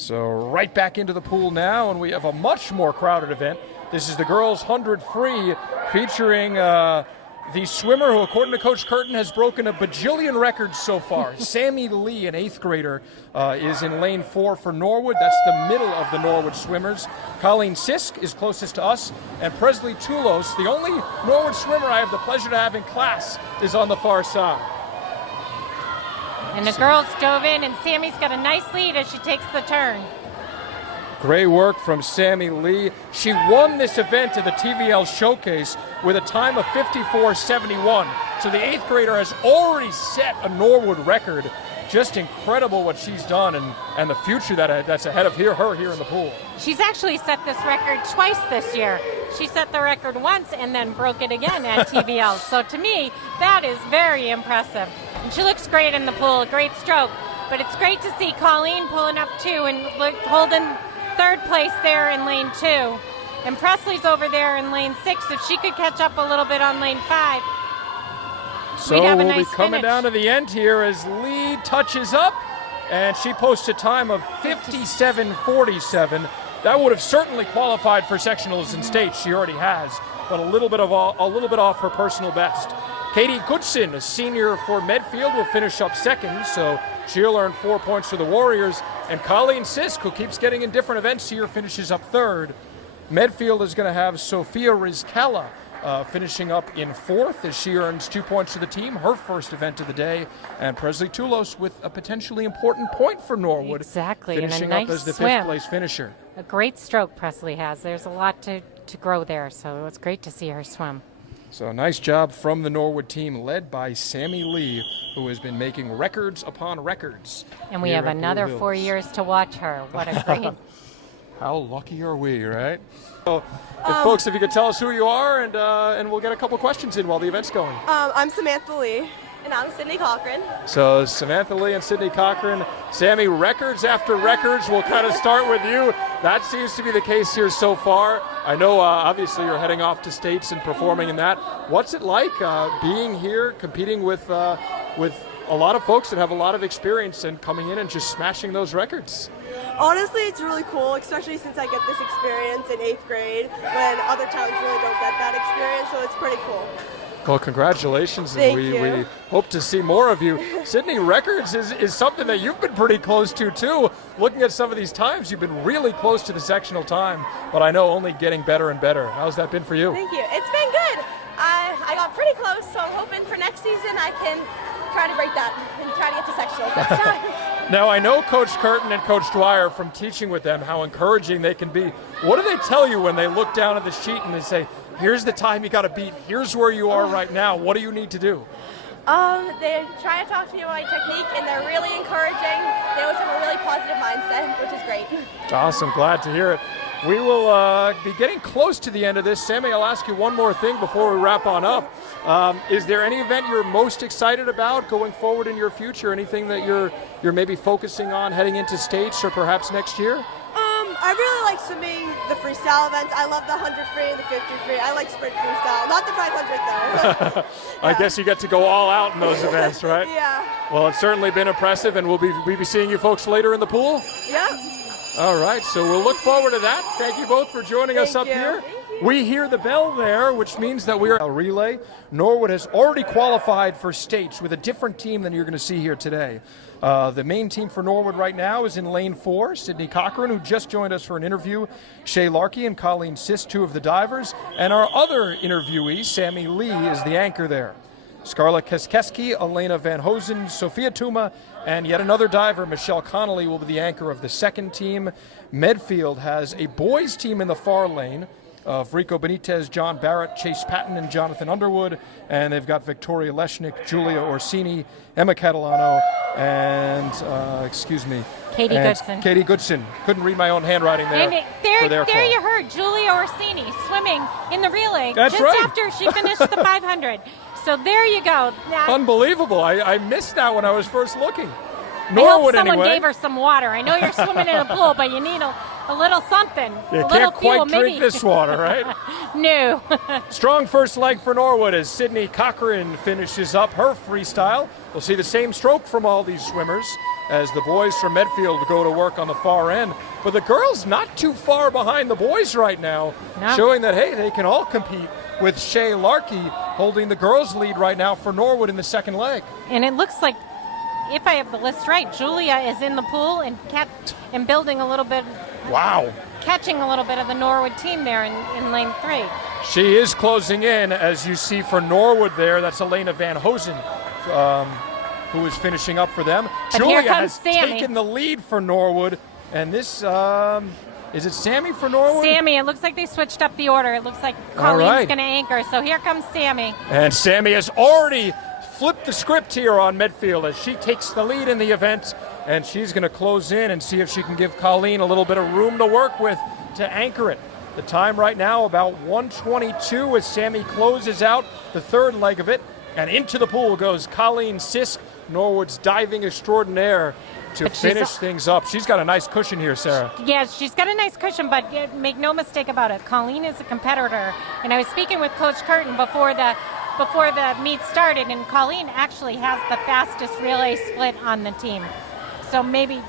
So right back into the pool now, and we have a much more crowded event. This is the girls 100 free, featuring the swimmer who, according to Coach Curtin, has broken a bajillion records so far. Sammi Lee, an 8th grader, is in lane 4 for Norwood. That's the middle of the Norwood swimmers. Colleen Sisk is closest to us, and Presley Toulos, the only Norwood swimmer I have the pleasure to have in class, is on the far side. And the girls dove in, and Sammy's got a nice lead as she takes the turn. Great work from Sammi Lee. She won this event at the TVL Showcase with a time of 54.71. So the 8th grader has already set a Norwood record. Just incredible what she's done, and the future that's ahead of her here in the pool. She's actually set this record twice this year. She set the record once and then broke it again at TVL. So to me, that is very impressive. And she looks great in the pool, great stroke. But it's great to see Colleen pulling up too and holding 3rd place there in lane 2. And Presley's over there in lane 6. If she could catch up a little bit on lane 5, so we'd have a we'll nice be coming finish. down to the end here as Lee touches up, and she posts a time of 57.47. That would have certainly qualified for sectionals and states. She already has, but a little bit off her personal best. Katie Goodson, a senior for Medfield, will finish up 2nd, so she'll earn 4 points for the Warriors. And Colleen Sisk, who keeps getting in different events here, finishes up 3rd. Medfield is going to have Sophia Rizkala finishing up in 4th as she earns 2 points to the team, her first event of the day. And Presley Toulos with a potentially important point for Norwood. Exactly, finishing and a nice up as the swim. 5th place finisher. A great stroke Presley has. There's a lot to grow there, so it's great to see her swim. So nice job from the Norwood team, led by Sammi Lee, who has been making records upon records. And we have another 4 years to watch her. What a great... How lucky are we, right? So, folks, if you could tell us who you are, and we'll get a couple questions in while the event's going. I'm Samantha Lee. And I'm Sydney Cochran. So Samantha Lee and Sydney Cochran. Sammy, records after records. We'll kind of start with you. That seems to be the case here so far. I know obviously you're heading off to states and performing in that. What's it like being here, competing with a lot of folks that have a lot of experience and coming in and just smashing those records? Honestly, it's really cool, especially since I get this experience in 8th grade when other towns really don't get that experience, so it's pretty cool. Well, congratulations, and Thank we you. hope to see more of you. Sydney, records is something that you've been pretty close to, too. Looking at some of these times, you've been really close to the sectional time, but I know only getting better and better. How's that been for you? Thank you. It's been good. I got pretty close, so I'm hoping for next season I can try to break that and try to get to sectionals next time. Now, I know Coach Curtin and Coach Dwyer from teaching with them how encouraging they can be. What do they tell you when they look down at the sheet and they say, here's the time you got to beat, here's where you are right now, what do you need to do? They're trying to talk to me about my technique, and they're really encouraging. They always have a really positive mindset, which is great. Awesome, glad to hear it. We will be getting close to the end of this. Sammy, I'll ask you one more thing before we wrap on up. Is there any event you're most excited about going forward in your future? Anything that you're maybe focusing on heading into states or perhaps next year? I really like swimming the freestyle events. I love the 100 free and the 50 free. I like sprint freestyle, not the 500 though. I guess you get to go all out in those events, right? Yeah. Well, it's certainly been impressive, and we'll be seeing you folks later in the pool? Yeah. All right, so we'll look forward to that. Thank you both for joining us up here. We hear the bell there, which means that we are a relay. Norwood has already qualified for states with a different team than you're going to see here today. The main team for Norwood right now is in lane 4, Sydney Cochran, who just joined us for an interview, Shay Larkey and Colleen Sisk, 2 of the divers, and our other interviewee, Sammi Lee, is the anchor there. Scarlett Keskeski, Elena Van Hosen, Sophia Tuma, and yet another diver, Michelle Connolly, will be the anchor of the second team. Medfield has a boys team in the far lane of Rico Benitez, John Barrett, Chase Patton, and Jonathan Underwood. And they've got Victoria Leshnick, Julia Orsini, Emma Catalano, and, Katie Goodson. Katie Goodson. Couldn't read my own handwriting there. And there you heard Julia Orsini swimming in the relay That's right. after she finished the 500. So there you go. Now, Unbelievable. I missed that when I was first looking. I hope Norwood, someone anyway. gave her some water. I know you're swimming in a pool, but you need a little something. You a can't little quite fuel, drink maybe. this water, right? No. Strong first leg for Norwood as Sydney Cochran finishes up her freestyle. We'll see the same stroke from all these swimmers. as the boys from Medfield go to work on the far end. But the girls not too far behind the boys right now, showing that, hey, they can all compete, with Shay Larkey holding the girls' lead right now for Norwood in the second leg. And it looks like, if I have the list right, Julia is in the pool and building a little bit. Wow. Catching a little bit of the Norwood team there in lane 3. She is closing in, as you see for Norwood there. That's Elena Van Hosen, who is finishing up for them. But Julia here comes has Sammi. taken the lead for Norwood. And this, is it Sammi for Norwood? Sammi, it looks like they switched up the order. It looks like Colleen's going to anchor. So here comes Sammi. And Sammi has already flipped the script here on Medfield as she takes the lead in the event. And she's going to close in and see if she can give Colleen a little bit of room to work with to anchor it. The time right now, about 1:22, as Sammi closes out the third leg of it. And into the pool goes Colleen Sisk, Norwood's diving extraordinaire, to finish things up. She's got a nice cushion here, Sarah. Yes, she's got a nice cushion, but make no mistake about it, Colleen is a competitor. And I was speaking with Coach Curtin before the meet started, and Colleen actually has the fastest relay split on the team. So maybe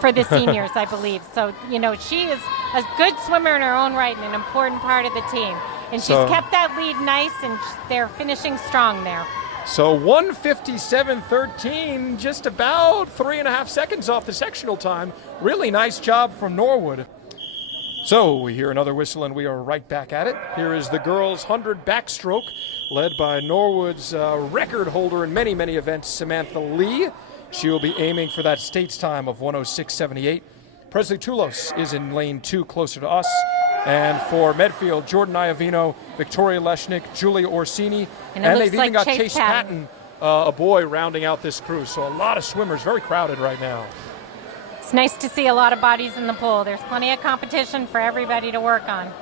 for the seniors, I believe. So, she is a good swimmer in her own right and an important part of the team. And she's kept that lead nice, and they're finishing strong there. So 1:57.13, just about 3.5 seconds off the sectional time. Really nice job from Norwood. So we hear another whistle, and we are right back at it. Here is the girls' 100 backstroke, led by Norwood's record holder in many, many events, Samantha Lee. She will be aiming for that state's time of 1:06.78. Presley Toulos is in lane 2, closer to us. And for Medfield, Jordan Iovino, Victoria Leshnick, Julia Orsini, and they've even got Chase Patton, a boy, rounding out this crew. So a lot of swimmers, very crowded right now. It's nice to see a lot of bodies in the pool. There's plenty of competition for everybody to work on.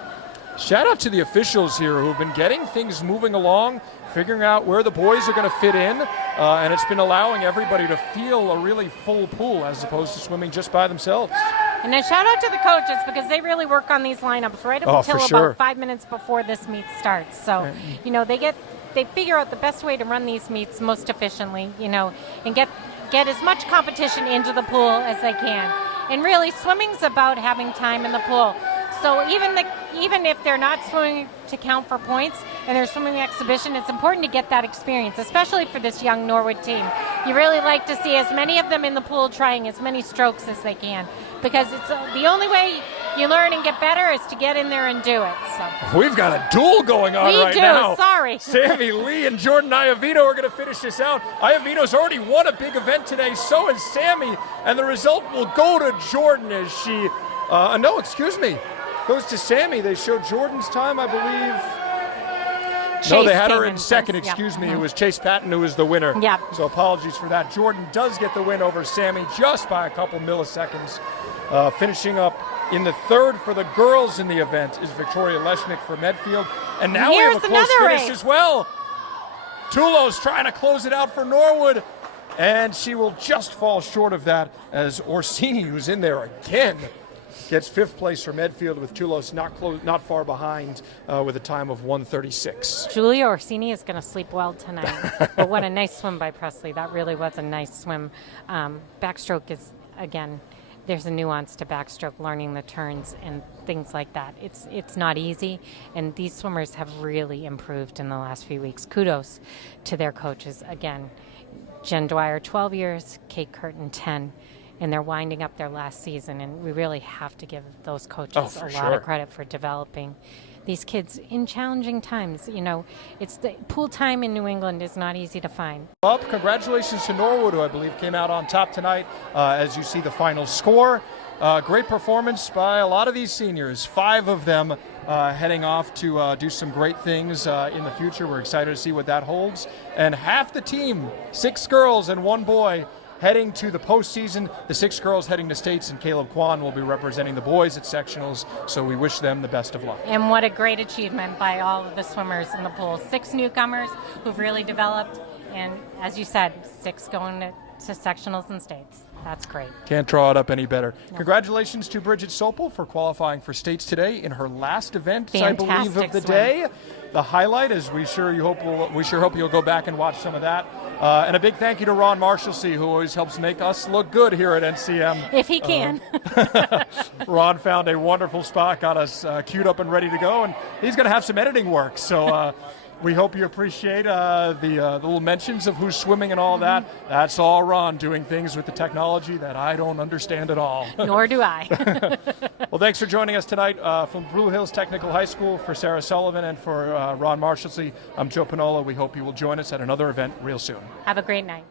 Shout out to the officials here who've been getting things moving along, figuring out where the boys are going to fit in, and it's been allowing everybody to feel a really full pool as opposed to swimming just by themselves. And a shout out to the coaches, because they really work on these lineups right up until about 5 minutes before this meet starts. So, they figure out the best way to run these meets most efficiently, and get as much competition into the pool as they can. And really, swimming's about having time in the pool. So even if they're not swimming to count for points and they're swimming exhibition, it's important to get that experience, especially for this young Norwood team. You really like to see as many of them in the pool trying as many strokes as they can, because it's the only way you learn and get better is to get in there and do it. So we've got a duel going on now. Sorry. Sammi Lee and Jordan Iovino are going to finish this out. Iovino's already won a big event today, so has Sammi, and the result will go to Jordan as she, goes to Sammi. They showed Jordan's time, I believe. No, they had her in second. Excuse me. It was Chase Patton who was the winner. Yeah. So apologies for that. Jordan does get the win over Sammi just by a couple milliseconds. Finishing up in the third for the girls in the event is Victoria Leshnick for Medfield. And now we have a close finish as well. Toulos trying to close it out for Norwood. And she will just fall short of that as Orsini, who's in there again, gets fifth place for Medfield, with Toulos not far behind with a time of 1:36. Julia Orsini is going to sleep well tonight. But what a nice swim by Presley. That really was a nice swim. Backstroke is, again, there's a nuance to backstroke, learning the turns and things like that. It's not easy, and these swimmers have really improved in the last few weeks. Kudos to their coaches. Again, Jen Dwyer, 12 years, Kate Curtin, 10. And they're winding up their last season, and we really have to give those coaches a lot of credit for developing these kids in challenging times. It's the pool time in New England is not easy to find. Congratulations to Norwood, who I believe came out on top tonight. As you see the final score, great performance by a lot of these seniors. 5 of them heading off to do some great things in the future. We're excited to see what that holds. And half the team, 6 girls and 1 boy, heading to the postseason. The 6 girls heading to states, and Caleb Kwan will be representing the boys at sectionals, so we wish them the best of luck. And what a great achievement by all of the swimmers in the pool. 6 newcomers who've really developed, and as you said, 6 going to sectionals and states. That's great. Can't draw it up any better. No. Congratulations to Bridget Sopel for qualifying for states today in her last event, I believe, of the day. The highlight is we sure hope you'll go back and watch some of that. And a big thank you to Ron Marshalsea, who always helps make us look good here at NCM. If he can. Ron found a wonderful spot, got us queued up and ready to go, and he's going to have some editing work. So we hope you appreciate the little mentions of who's swimming and all that. That's all Ron doing things with the technology that I don't understand at all. Nor do I. Well, thanks for joining us tonight from Blue Hills Technical High School. For Sarah Sullivan and for Ron Marshalsea, I'm Joe Panola. We hope you will join us at another event real soon. Have a great night.